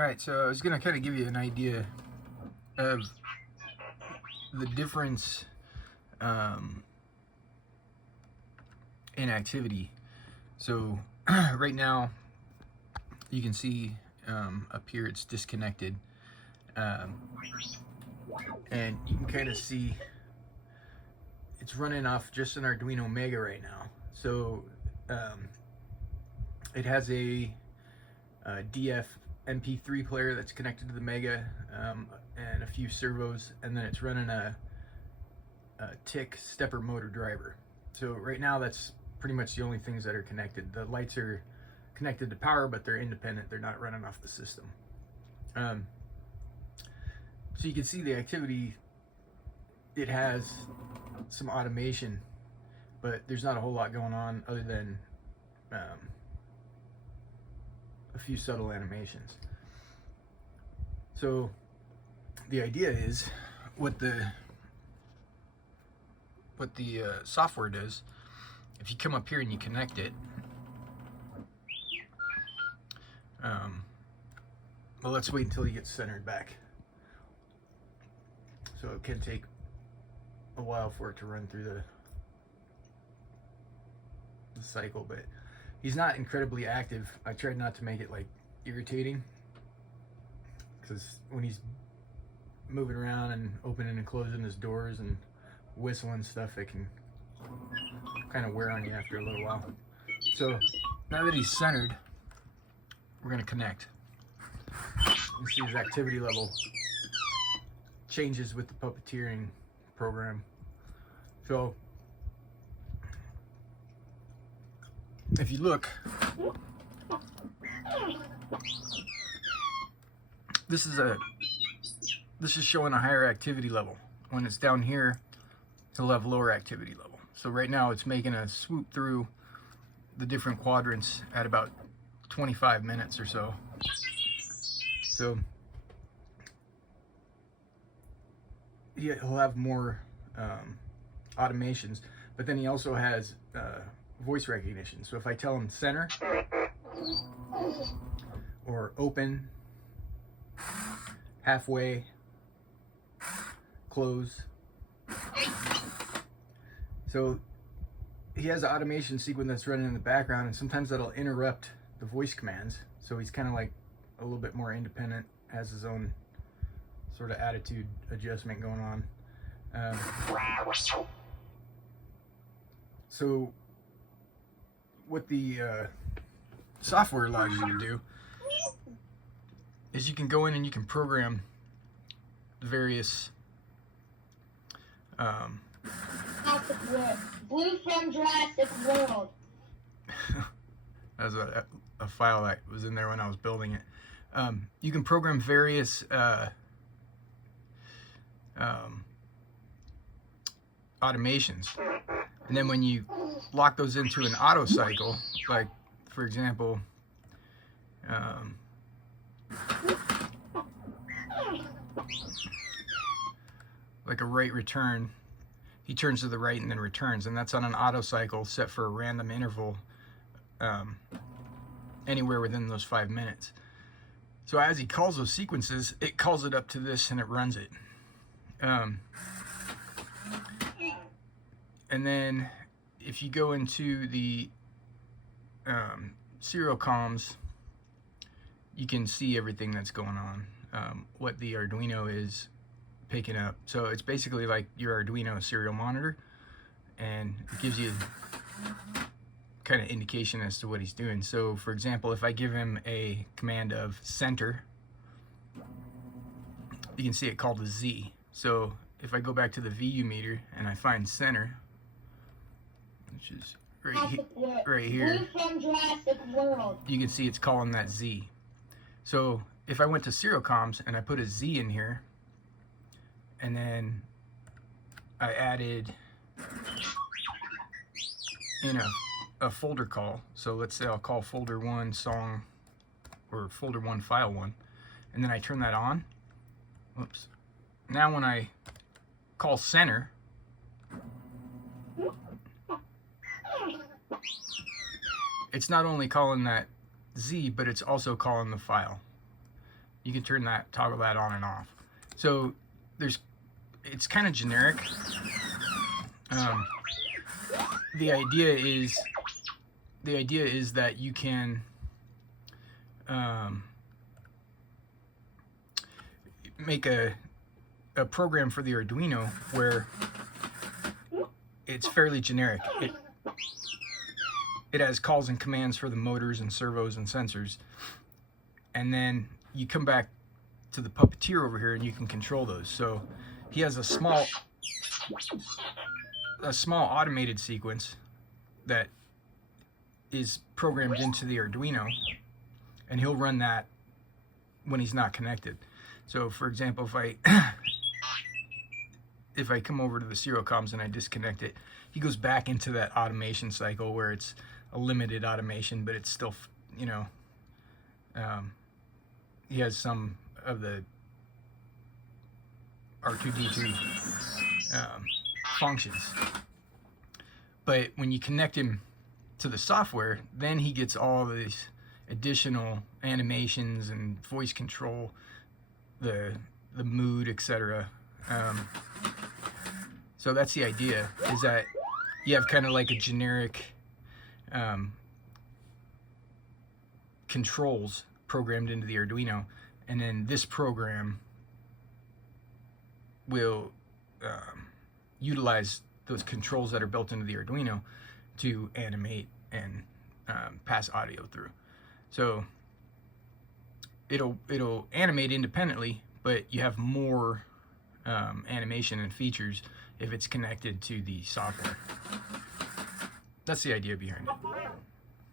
Alright, so I was going to kind of give you an idea of the difference in activity. So right now you can see up here it's disconnected, and you can kind of see it's running off just an Arduino Mega right now. So it has a DF MP3 player that's connected to the Mega, and a few servos, and then it's running a tick stepper motor driver. So right now that's pretty much the only things that are connected. The lights are connected to power, but they're independent. They're not running off the system. So you can see the activity. It has some automation, but there's not a whole lot going on other than a few subtle animations. So the idea is what the software does. If you come up here and you connect it, well, let's wait until you get centered back. So it can take a while for it to run through the cycle, but he's not incredibly active. I tried not to make it like irritating, because when he's moving around and opening and closing his doors and whistling stuff, it can kind of wear on you after a little while. So now that he's centered, we're going to connect. You see his activity level changes with the puppeteering program. So if you look, this is showing a higher activity level. When it's down here, it'll have lower activity level. So right now it's making a swoop through the different quadrants at about 25 minutes or so. So he'll have more automations, but then he also has voice recognition. So if I tell him center or open, halfway, close. So he has an automation sequence that's running in the background, and sometimes that'll interrupt the voice commands. So he's kind of like a little bit more independent, has his own sort of attitude adjustment going on. So what the software allows you to do is you can go in and you can program the various Blue from Jurassic World. That was a file that was in there when I was building it. You can program various automations, and then when you lock those into an auto cycle, like for example, like a right return, he turns to the right and then returns, and that's on an auto cycle set for a random interval, anywhere within those 5 minutes. So as he calls those sequences, it calls it up to this and it runs it. And then if you go into the serial comms, you can see everything that's going on, what the Arduino is picking up. So it's basically like your Arduino serial monitor, and it gives you kind of indication as to what he's doing. So for example, if I give him a command of center, you can see it called a Z. So if I go back to the VU meter and I find center, which is right here, Blue from Jurassic World. you can see it's calling that Z. So if I went to serial comms and I put a Z in here, and then I added in a folder call. So let's say I'll call folder 1 song, or folder 1 file 1, and then I turn that on. Whoops. Now when I call center, it's not only calling that Z, but it's also calling the file. You can toggle that on and off. So it's kind of generic. The idea is that you can make a program for the Arduino where it's fairly generic. It has calls and commands for the motors and servos and sensors, and then you come back to the puppeteer over here and you can control those. So he has a small automated sequence that is programmed into the Arduino, and he'll run that when he's not connected. So for example, if I come over to the serial comms and I disconnect it, he goes back into that automation cycle where it's a limited automation, but it's still, you know, he has some of the R2D2 functions. But when you connect him to the software, then he gets all these additional animations and voice control, the mood, etc. So that's the idea, is that you have kind of like a generic controls programmed into the Arduino, and then this program will utilize those controls that are built into the Arduino to animate and pass audio through. So it'll animate independently, but you have more animation and features if it's connected to the software. That's the idea behind it.